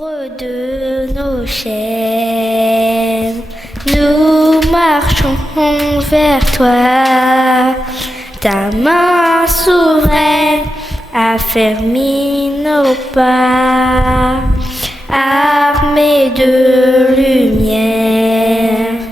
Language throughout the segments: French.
De nos chaînes, nous marchons vers toi. Ta main souveraine affermit nos pas, armés de lumière,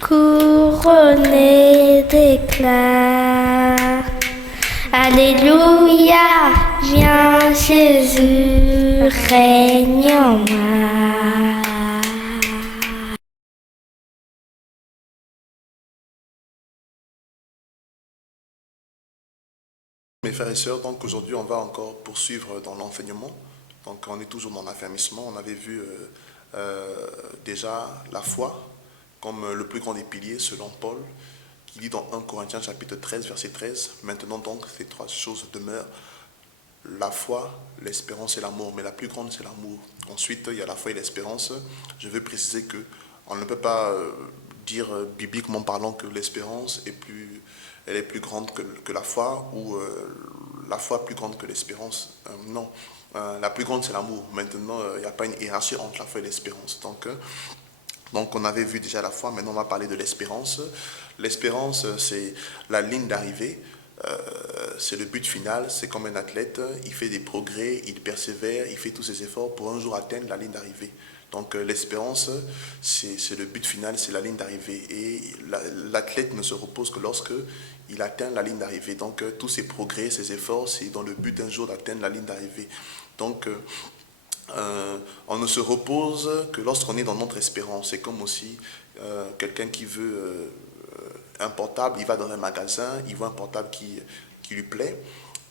couronnés d'éclat. Alléluia, viens Jésus, règne en moi. Mes frères et sœurs, donc aujourd'hui on va encore poursuivre dans l'enseignement. Donc on est toujours dans l'affermissement. On avait vu déjà la foi comme le plus grand des piliers selon Paul, qui dit dans 1 Corinthiens chapitre 13 verset 13, maintenant donc ces trois choses demeurent, la foi, l'espérance et l'amour, mais la plus grande c'est l'amour. Ensuite il y a la foi et l'espérance. Je veux préciser que on ne peut pas dire bibliquement parlant que l'espérance elle est plus grande que la foi, ou la foi plus grande que l'espérance. Non, la plus grande c'est l'amour. Maintenant, il n'y a pas une hiérarchie entre la foi et l'espérance. Donc on avait vu déjà la foi, maintenant on va parler de l'espérance. L'espérance, c'est la ligne d'arrivée, c'est le but final, c'est comme un athlète, il fait des progrès, il persévère, il fait tous ses efforts pour un jour atteindre la ligne d'arrivée. Donc l'espérance, c'est le but final, c'est la ligne d'arrivée. Et l'athlète ne se repose que lorsque il atteint la ligne d'arrivée. Donc tous ses progrès, ses efforts, c'est dans le but d'un jour d'atteindre la ligne d'arrivée. Donc on ne se repose que lorsqu'on est dans notre espérance. C'est comme aussi quelqu'un qui veut un portable, il va dans un magasin, il voit un portable qui lui plaît.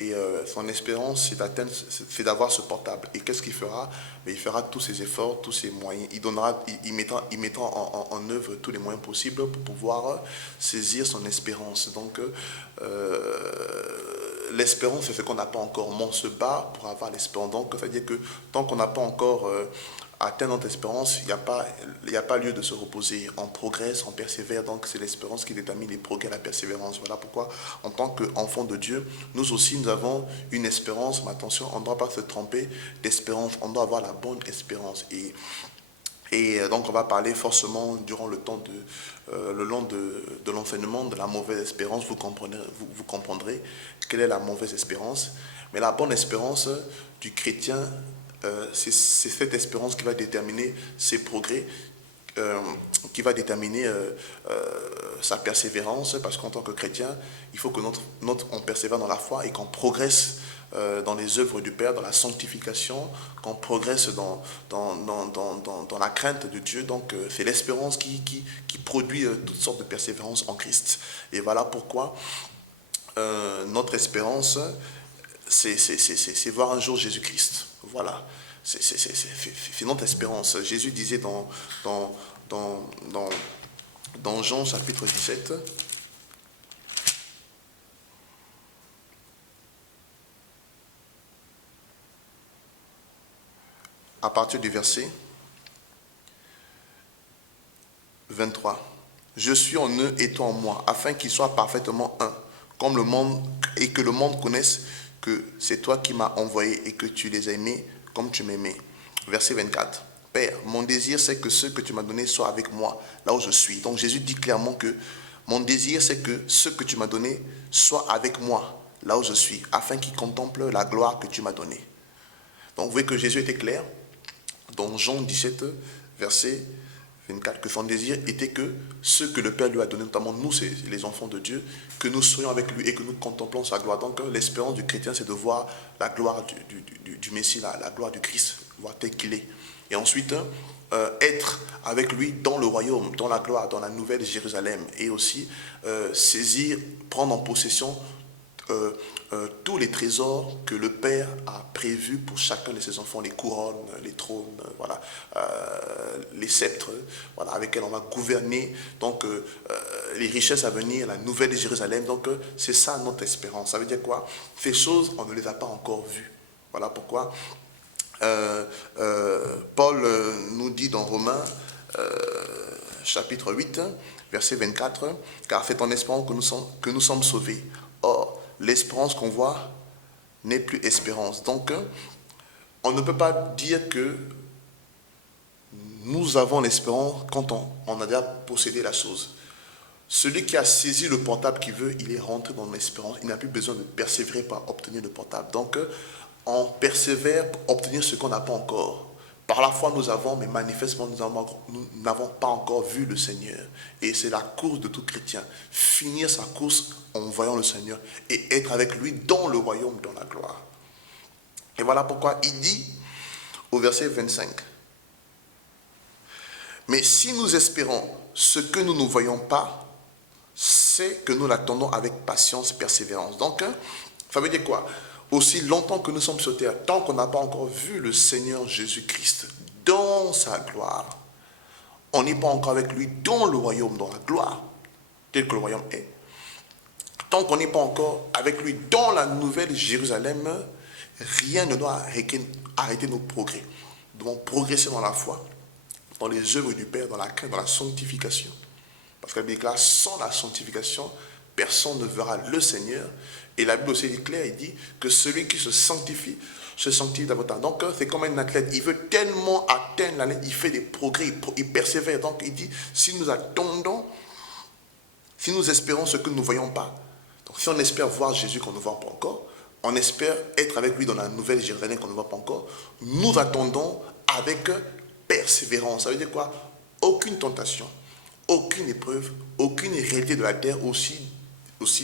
Et son espérance, c'est d'avoir ce portable. Et qu'est-ce qu'il fera? Mais il fera tous ses efforts, tous ses moyens. Il mettra en œuvre tous les moyens possibles pour pouvoir saisir son espérance. Donc, l'espérance, c'est ce qu'on n'a pas encore. Mais on se bat pour avoir l'espérance. Donc, ça veut dire que tant qu'on n'a pas encore atteint notre espérance, il n'y a pas lieu de se reposer. On progresse, on persévère, donc c'est l'espérance qui détermine les progrès, la persévérance. Voilà pourquoi, en tant qu'enfants de Dieu, nous aussi, nous avons une espérance, mais attention, on ne doit pas se tromper d'espérance, on doit avoir la bonne espérance. Et donc, on va parler forcément durant le long de l'enseignement de la mauvaise espérance. Vous comprendrez quelle est la mauvaise espérance. Mais la bonne espérance du chrétien, c'est cette espérance qui va déterminer ses progrès, qui va déterminer sa persévérance, parce qu'en tant que chrétien, il faut que on persévère dans la foi et qu'on progresse dans les œuvres du Père, dans la sanctification, qu'on progresse dans la crainte de Dieu. Donc c'est l'espérance qui produit toutes sortes de persévérance en Christ. Et voilà pourquoi notre espérance, c'est voir un jour Jésus-Christ. Voilà, c'est notre espérance. Jésus disait dans Jean chapitre 17, à partir du verset 23. Je suis en eux et toi en moi, afin qu'ils soient parfaitement un, comme le monde, et que le monde connaisse que c'est toi qui m'as envoyé et que tu les as aimés comme tu m'aimais. Verset 24. Père, mon désir c'est que ceux que tu m'as donnés soient avec moi, là où je suis. Donc Jésus dit clairement que mon désir c'est que ceux que tu m'as donnés soient avec moi, là où je suis, afin qu'ils contemplent la gloire que tu m'as donnée. Donc vous voyez que Jésus était clair dans Jean 17, verset 24, que son désir était que ceux que le Père lui a donné, notamment nous, c'est les enfants de Dieu, que nous soyons avec lui et que nous contemplons sa gloire. Donc l'espérance du chrétien, c'est de voir la gloire du Messie, la gloire du Christ, voir tel qu'il est. Et ensuite, être avec lui dans le royaume, dans la gloire, dans la nouvelle Jérusalem. Et aussi saisir, prendre en possession tous les trésors que le Père a prévus pour chacun de ses enfants, les couronnes, les trônes, voilà, les sceptres, voilà, avec lesquels on va gouverner, donc les richesses à venir, la nouvelle Jérusalem. Donc c'est ça notre espérance. Ça veut dire quoi? Ces choses, on ne les a pas encore vues. Voilà pourquoi Paul nous dit dans Romains chapitre 8, verset 24, car c'est en espérant que nous sommes sauvés. Or, l'espérance qu'on voit n'est plus espérance. Donc, on ne peut pas dire que nous avons l'espérance quand on a déjà possédé la chose. Celui qui a saisi le portable qu'il veut, il est rentré dans l'espérance. Il n'a plus besoin de persévérer pour obtenir le portable. Donc, on persévère pour obtenir ce qu'on n'a pas encore. Par la foi, nous avons, mais manifestement, nous n'avons pas encore vu le Seigneur. Et c'est la course de tout chrétien. Finir sa course en voyant le Seigneur et être avec lui dans le royaume, dans la gloire. Et voilà pourquoi il dit au verset 25. Mais si nous espérons ce que nous ne voyons pas, c'est que nous l'attendons avec patience et persévérance. Donc, ça veut dire quoi? Aussi longtemps que nous sommes sur terre, tant qu'on n'a pas encore vu le Seigneur Jésus-Christ dans sa gloire, on n'est pas encore avec lui dans le royaume, dans la gloire, tel que le royaume est. Tant qu'on n'est pas encore avec lui dans la nouvelle Jérusalem, rien ne doit arrêter nos progrès. Nous devons progresser dans la foi, dans les œuvres du Père, dans la crainte, dans la sanctification. Parce que la Bible déclare, sans la sanctification, personne ne verra le Seigneur. Et la Bible aussi est claire, il dit que celui qui se sanctifie davantage. Donc c'est comme un athlète, il veut tellement atteindre la ligne, il fait des progrès, il persévère. Donc il dit, si nous attendons, si nous espérons ce que nous ne voyons pas, donc si on espère voir Jésus qu'on ne voit pas encore, on espère être avec lui dans la nouvelle Jérusalem qu'on ne voit pas encore, nous attendons avec persévérance. Ça veut dire quoi? Aucune tentation, aucune épreuve, aucune réalité de la terre, aussi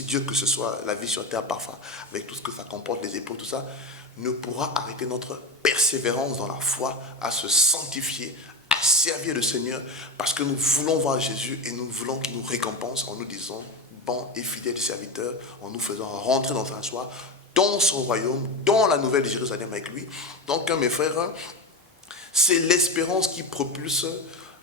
dur que ce soit la vie sur terre parfois, avec tout ce que ça comporte, les épreuves, tout ça, ne pourra arrêter notre persévérance dans la foi, à se sanctifier, à servir le Seigneur, parce que nous voulons voir Jésus et nous voulons qu'il nous récompense en nous disant, bon et fidèle serviteur, en nous faisant rentrer dans sa joie, dans son royaume, dans la nouvelle Jérusalem avec lui. Donc, mes frères, c'est l'espérance qui propulse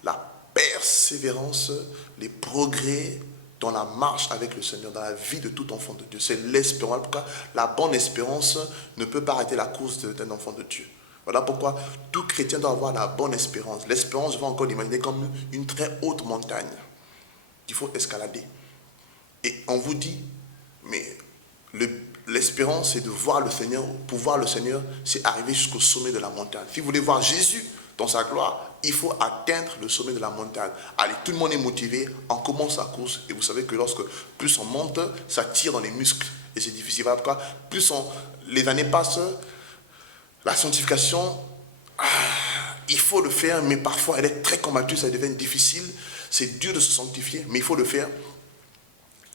la persévérance, les progrès dans la marche avec le Seigneur, dans la vie de tout enfant de Dieu. C'est l'espérance. Pourquoi la bonne espérance ne peut pas arrêter la course d'un enfant de Dieu. Voilà pourquoi tout chrétien doit avoir la bonne espérance. L'espérance, je vais encore l'imaginer comme une très haute montagne qu'il faut escalader. Et on vous dit, mais l'espérance, c'est de voir le Seigneur. Pour voir le Seigneur, c'est arriver jusqu'au sommet de la montagne. Si vous voulez voir Jésus dans sa gloire, il faut atteindre le sommet de la montagne. Allez, tout le monde est motivé, on commence sa course. Et vous savez que lorsque plus on monte, ça tire dans les muscles. Et c'est difficile. Voilà pourquoi plus les années passent, la sanctification, il faut le faire, mais parfois elle est très combattue, ça devient difficile. C'est dur de se sanctifier, mais il faut le faire.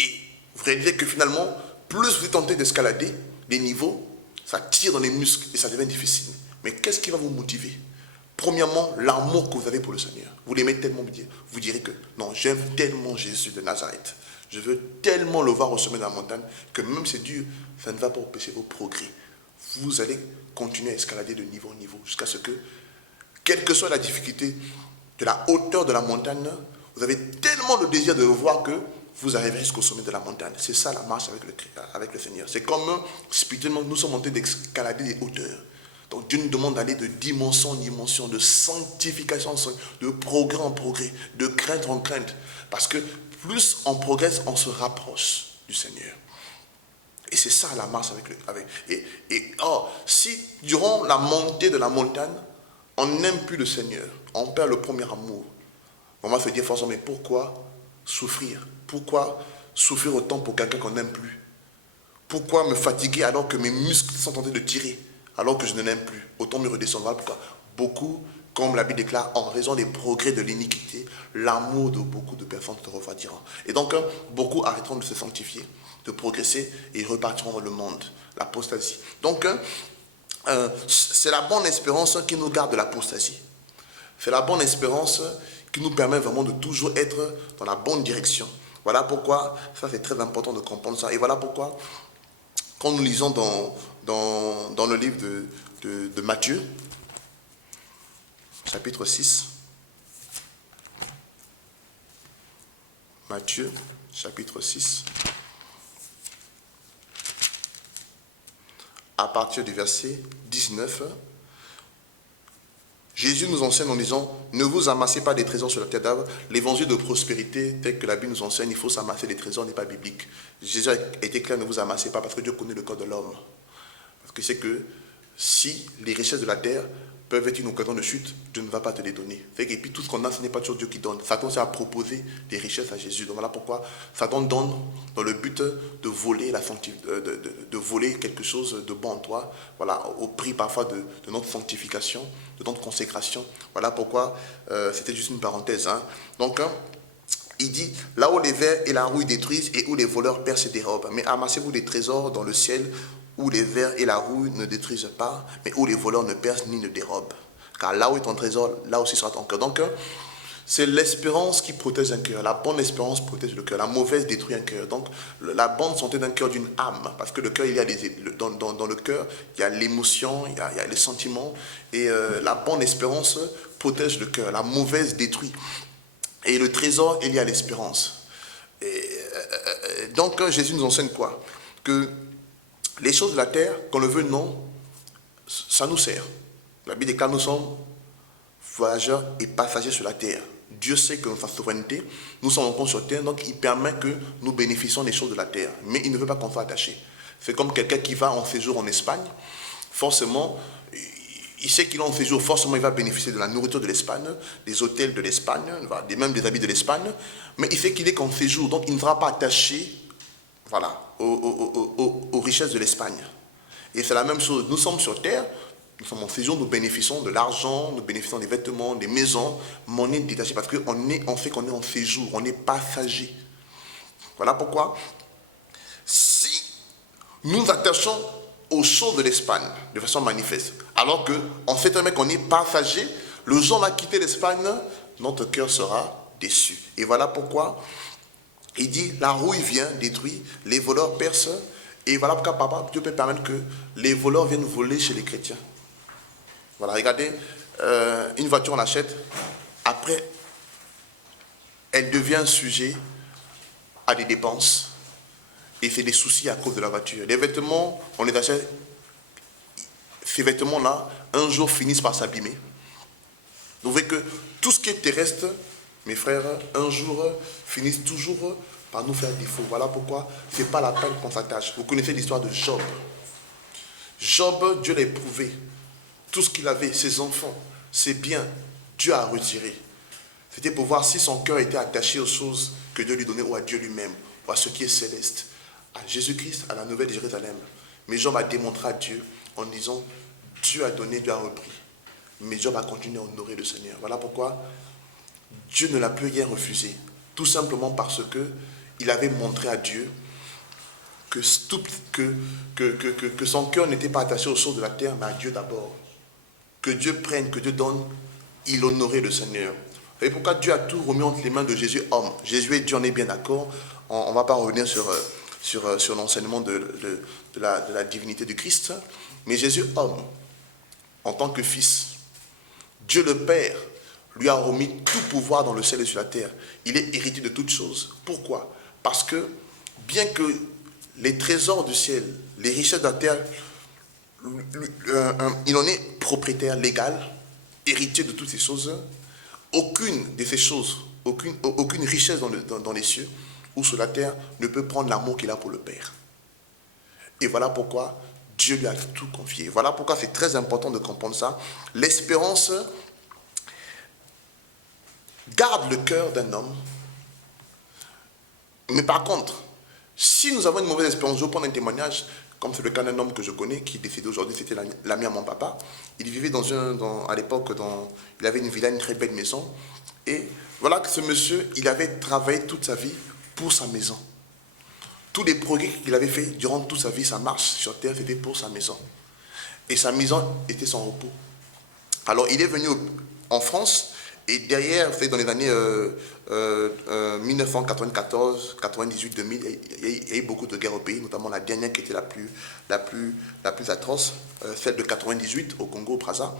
Et vous réalisez que finalement, plus vous tentez d'escalader les niveaux, ça tire dans les muscles et ça devient difficile. Mais qu'est-ce qui va vous motiver? Premièrement, l'amour que vous avez pour le Seigneur. Vous l'aimez tellement, vous direz que non, j'aime tellement Jésus de Nazareth. Je veux tellement le voir au sommet de la montagne que même si c'est dur, ça ne va pas empêcher vos progrès. Vous allez continuer à escalader de niveau en niveau jusqu'à ce que, quelle que soit la difficulté de la hauteur de la montagne, vous avez tellement le désir de voir que vous arriverez jusqu'au sommet de la montagne. C'est ça la marche avec le Seigneur. C'est comme spirituellement, nous sommes en train d'escalader les hauteurs. Donc Dieu nous demande d'aller de dimension en dimension, de sanctification, de progrès en progrès, de crainte en crainte. Parce que plus on progresse, on se rapproche du Seigneur. Et c'est ça la marche si durant la montée de la montagne, on n'aime plus le Seigneur, on perd le premier amour, on va se dire forcément, mais pourquoi souffrir? Pourquoi souffrir autant pour quelqu'un qu'on n'aime plus? Pourquoi me fatiguer alors que mes muscles sont tentés de tirer? Alors que je ne l'aime plus, autant me redescendre. Pourquoi? Beaucoup, comme la Bible déclare, en raison des progrès de l'iniquité, l'amour de beaucoup de personnes te refroidira. Et donc, beaucoup arrêteront de se sanctifier, de progresser et repartiront dans le monde, l'apostasie. Donc, c'est la bonne espérance qui nous garde de l'apostasie. C'est la bonne espérance qui nous permet vraiment de toujours être dans la bonne direction. Voilà pourquoi, ça c'est très important de comprendre ça. Et voilà pourquoi, quand nous lisons dans le livre de Matthieu, chapitre 6, Matthieu, chapitre 6, à partir du verset 19, Jésus nous enseigne en disant, ne vous amassez pas des trésors sur la terre d'arbre. L'évangile de prospérité, tel que la Bible nous enseigne, il faut s'amasser des trésors, n'est pas biblique. Jésus a été clair, ne vous amassez pas, parce que Dieu connaît le cœur de l'homme. Parce que c'est que si les richesses de la terre peuvent être une occasion de chute, Dieu ne va pas te les donner. Et puis tout ce qu'on a, ce n'est pas toujours Dieu qui donne. Satan s'est proposé des richesses à Jésus. Donc voilà pourquoi Satan donne dans le but de voler, de voler quelque chose de bon en toi, voilà, au prix parfois de notre sanctification, de notre consécration. Voilà pourquoi c'était juste une parenthèse. Hein. Donc, il dit, là où les vers et la rouille détruisent et où les voleurs percent et dérobent, mais amassez-vous des trésors dans le ciel où les vers et la rouille ne détruisent pas, mais où les voleurs ne percent ni ne dérobent. Car là où est ton trésor, là aussi sera ton cœur. Donc, c'est l'espérance qui protège un cœur. La bonne espérance protège le cœur. La mauvaise détruit un cœur. Donc, la bonne santé d'un cœur, d'une âme. Parce que le cœur, dans le cœur, il y a l'émotion, il y a les sentiments. Et la bonne espérance protège le cœur. La mauvaise détruit. Et le trésor est lié à l'espérance. Donc, Jésus nous enseigne quoi? Que les choses de la terre, qu'on le veut ou non, ça nous sert. La Bible déclare, nous sommes voyageurs et passagers sur la terre. Dieu sait que dans sa souveraineté, nous sommes encore sur terre, donc il permet que nous bénéficions des choses de la terre. Mais il ne veut pas qu'on soit attachés. C'est comme quelqu'un qui va en séjour en Espagne. Forcément, il sait qu'il est en séjour, forcément il va bénéficier de la nourriture de l'Espagne, des hôtels de l'Espagne, même des habits de l'Espagne. Mais il sait qu'il est qu'en séjour, donc il ne sera pas attaché, voilà, aux richesses de l'Espagne. Et c'est la même chose. Nous sommes sur terre, nous sommes en séjour, nous bénéficions de l'argent, nous bénéficions des vêtements, des maisons, mais on est détaché parce qu'on sait qu'on est en séjour, on est passager. Voilà pourquoi, si nous nous attachons aux choses de l'Espagne de façon manifeste, alors qu'on sait très bien qu'on est passager, le jour où on va quitter l'Espagne, notre cœur sera déçu. Et voilà pourquoi il dit, la rouille vient, détruit, les voleurs percent, et voilà pourquoi papa, Dieu peut permettre que les voleurs viennent voler chez les chrétiens. Voilà, regardez, une voiture on l'achète, après, elle devient sujet à des dépenses, et c'est des soucis à cause de la voiture. Les vêtements, on les achète, ces vêtements-là, un jour finissent par s'abîmer. Vous voyez que tout ce qui est terrestre, mes frères, un jour finissent toujours par nous faire défaut. Voilà pourquoi ce n'est pas la peine qu'on s'attache. Vous connaissez l'histoire de Job. Job, Dieu l'a éprouvé. Tout ce qu'il avait, ses enfants, ses biens, Dieu a retiré. C'était pour voir si son cœur était attaché aux choses que Dieu lui donnait ou à Dieu lui-même, ou à ce qui est céleste, à Jésus-Christ, à la nouvelle Jérusalem. Mais Job a démontré à Dieu en disant, Dieu a donné, Dieu a repris. Mais Job a continué à honorer le Seigneur. Voilà pourquoi Dieu ne l'a plus rien refusé. Tout simplement parce que il avait montré à Dieu que son cœur n'était pas attaché aux choses de la terre, mais à Dieu d'abord. Que Dieu prenne, que Dieu donne, il honorait le Seigneur. Vous savez pourquoi Dieu a tout remis entre les mains de Jésus, homme. Jésus et Dieu, on est bien d'accord. On ne va pas revenir sur l'enseignement de la divinité du Christ. Mais Jésus, homme, en tant que fils, Dieu le Père lui a remis tout pouvoir dans le ciel et sur la terre. Il est héritier de toutes choses. Pourquoi? Parce que, bien que les trésors du ciel, les richesses de la terre, il en est propriétaire légal, héritier de toutes ces choses, aucune de ces choses, aucune richesse dans les cieux ou sur la terre ne peut prendre l'amour qu'il a pour le Père. Et voilà pourquoi Dieu lui a tout confié. Voilà pourquoi c'est très important de comprendre ça. L'espérance garde le cœur d'un homme. Mais par contre, si nous avons une mauvaise espérance, je vais prendre un témoignage, comme c'est le cas d'un homme que je connais, qui est décédé aujourd'hui, c'était l'ami à mon papa. Il vivait à l'époque, il avait une villa, une très belle maison. Et voilà que ce monsieur, il avait travaillé toute sa vie pour sa maison. Tous les progrès qu'il avait fait durant toute sa vie, sa marche sur terre, c'était pour sa maison. Et sa maison était son repos. Alors il est venu en France, et derrière, dans les années 1994, 98, 2000, il y a eu beaucoup de guerres au pays, notamment la dernière qui était la plus atroce, celle de 98 au Congo, au Brazza.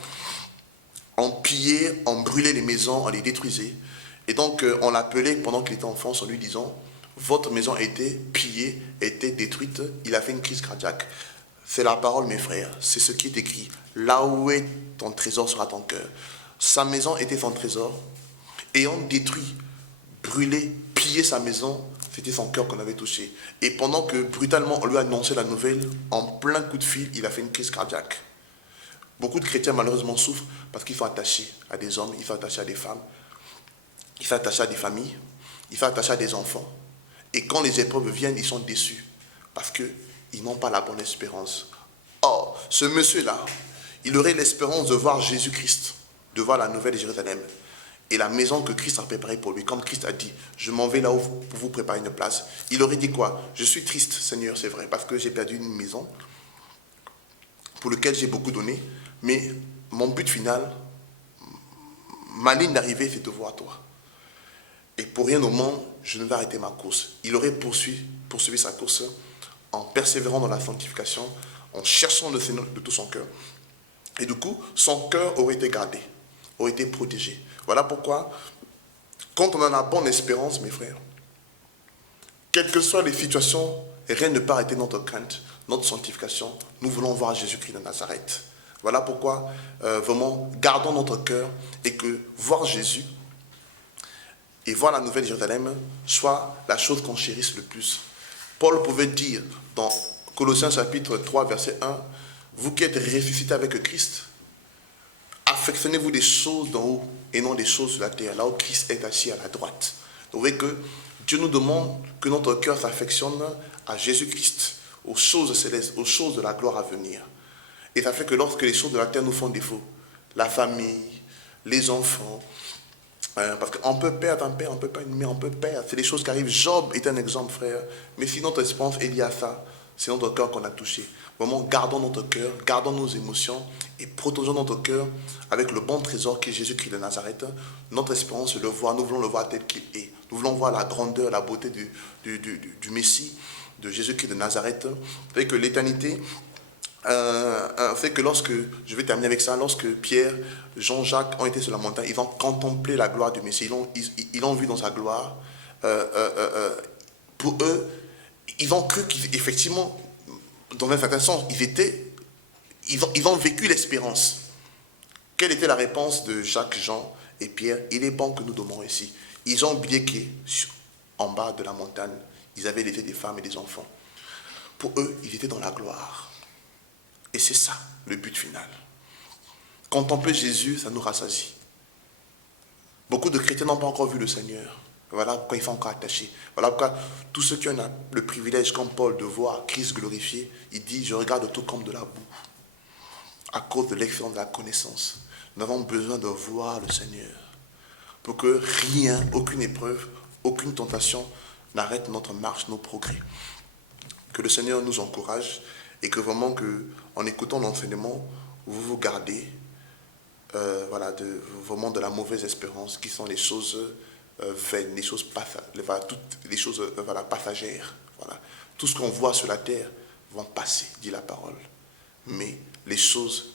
On pillait, on brûlait les maisons, on les détruisait. Et donc on l'appelait pendant qu'il était en France en lui disant, votre maison a été pillée, a été détruite, il a fait une crise cardiaque. C'est la parole, mes frères, c'est ce qui est écrit. Là où est ton trésor sera ton cœur. Sa maison était son trésor. Et on détruit, brûlé, pillé sa maison, c'était son cœur qu'on avait touché. Et pendant que brutalement on lui a annoncé la nouvelle, en plein coup de fil, il a fait une crise cardiaque. Beaucoup de chrétiens malheureusement souffrent parce qu'ils sont attachés à des hommes, ils sont attachés à des femmes, ils sont attachés à des familles, ils sont attachés à des enfants. Et quand les épreuves viennent, ils sont déçus parce qu'ils n'ont pas la bonne espérance. Or, ce monsieur-là, il aurait l'espérance de voir Jésus-Christ, de voir la nouvelle Jérusalem et la maison que Christ a préparée pour lui. Comme Christ a dit, je m'en vais là-haut pour vous préparer une place. Il aurait dit quoi? Je suis triste, Seigneur, c'est vrai, parce que j'ai perdu une maison pour laquelle j'ai beaucoup donné, mais mon but final, ma ligne d'arrivée, c'est de voir toi. Et pour rien au monde, je ne vais arrêter ma course. Il aurait poursuivi sa course en persévérant dans la sanctification, en cherchant le Seigneur de tout son cœur. Et du coup, son cœur aurait été gardé, aurait été protégé. Voilà pourquoi, quand on a la bonne espérance, mes frères, quelles que soient les situations, rien ne peut arrêter notre crainte, notre sanctification. Nous voulons voir Jésus-Christ de Nazareth. Voilà pourquoi, vraiment, gardons notre cœur et que voir Jésus et voir la nouvelle Jérusalem soit la chose qu'on chérisse le plus. Paul pouvait dire dans Colossiens chapitre 3, verset 1, « Vous qui êtes ressuscités avec Christ, affectionnez-vous des choses d'en haut et non des choses sur la terre, là où Christ est assis à la droite. » Vous voyez que Dieu nous demande que notre cœur s'affectionne à Jésus-Christ, aux choses célestes, aux choses de la gloire à venir. Et ça fait que lorsque les choses de la terre nous font défaut, la famille, les enfants, parce qu'on peut perdre un père, on peut perdre une mère, on peut perdre. C'est des choses qui arrivent. Job est un exemple, frère. Mais si notre espérance est liée à ça, c'est notre cœur qu'on a touché. Vraiment, gardons notre cœur, gardons nos émotions et protégeons notre cœur avec le bon trésor qui est Jésus-Christ de Nazareth. Notre espérance, c'est le voir. Nous voulons le voir tel qu'il est. Nous voulons voir la grandeur, la beauté du Messie, de Jésus-Christ de Nazareth. Fait que l'éternité fait que lorsque, je vais terminer avec ça, lorsque Pierre, Jean-Jacques ont été sur la montagne, ils ont contemplé la gloire du Messie, ils l'ont vu dans sa gloire. Pour eux, ils ont cru qu'effectivement, dans un certain sens, ils ont vécu l'espérance. Quelle était la réponse de Jacques, Jean et Pierre? Il est bon que nous demeurions ici. Ils ont oublié qu'en bas de la montagne, ils avaient laissé des femmes et des enfants. Pour eux, ils étaient dans la gloire. Et c'est ça, le but final. Contempler Jésus, ça nous rassasie. Beaucoup de chrétiens n'ont pas encore vu le Seigneur. Voilà pourquoi ils sont encore attachés. Voilà pourquoi tous ceux qui ont le privilège, comme Paul, de voir Christ glorifié, il dit, je regarde tout comme de la boue. À cause de l'excellence de la connaissance, nous avons besoin de voir le Seigneur. Pour que rien, aucune épreuve, aucune tentation n'arrête notre marche, nos progrès. Que le Seigneur nous encourage et que vraiment, en écoutant l'enseignement, vous vous gardez vraiment de la mauvaise espérance qui sont les choses vaines, les choses passagères. Voilà. Tout ce qu'on voit sur la terre vont passer, dit la parole. Mais les choses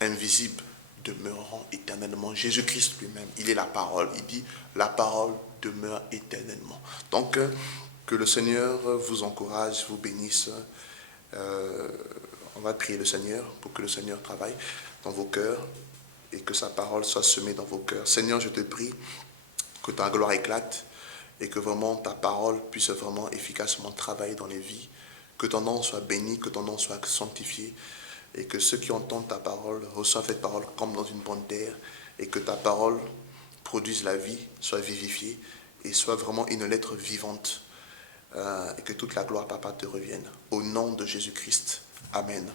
invisibles demeureront éternellement. Jésus-Christ lui-même, il est la parole. Il dit, la parole demeure éternellement. Donc, que le Seigneur vous encourage, vous bénisse. On va prier le Seigneur pour que le Seigneur travaille dans vos cœurs et que sa parole soit semée dans vos cœurs. Seigneur, je te prie que ta gloire éclate et que vraiment ta parole puisse vraiment efficacement travailler dans les vies. Que ton nom soit béni, que ton nom soit sanctifié et que ceux qui entendent ta parole reçoivent cette parole comme dans une bonne terre et que ta parole produise la vie, soit vivifiée et soit vraiment une lettre vivante et que toute la gloire, Papa, te revienne. Au nom de Jésus-Christ. Amen.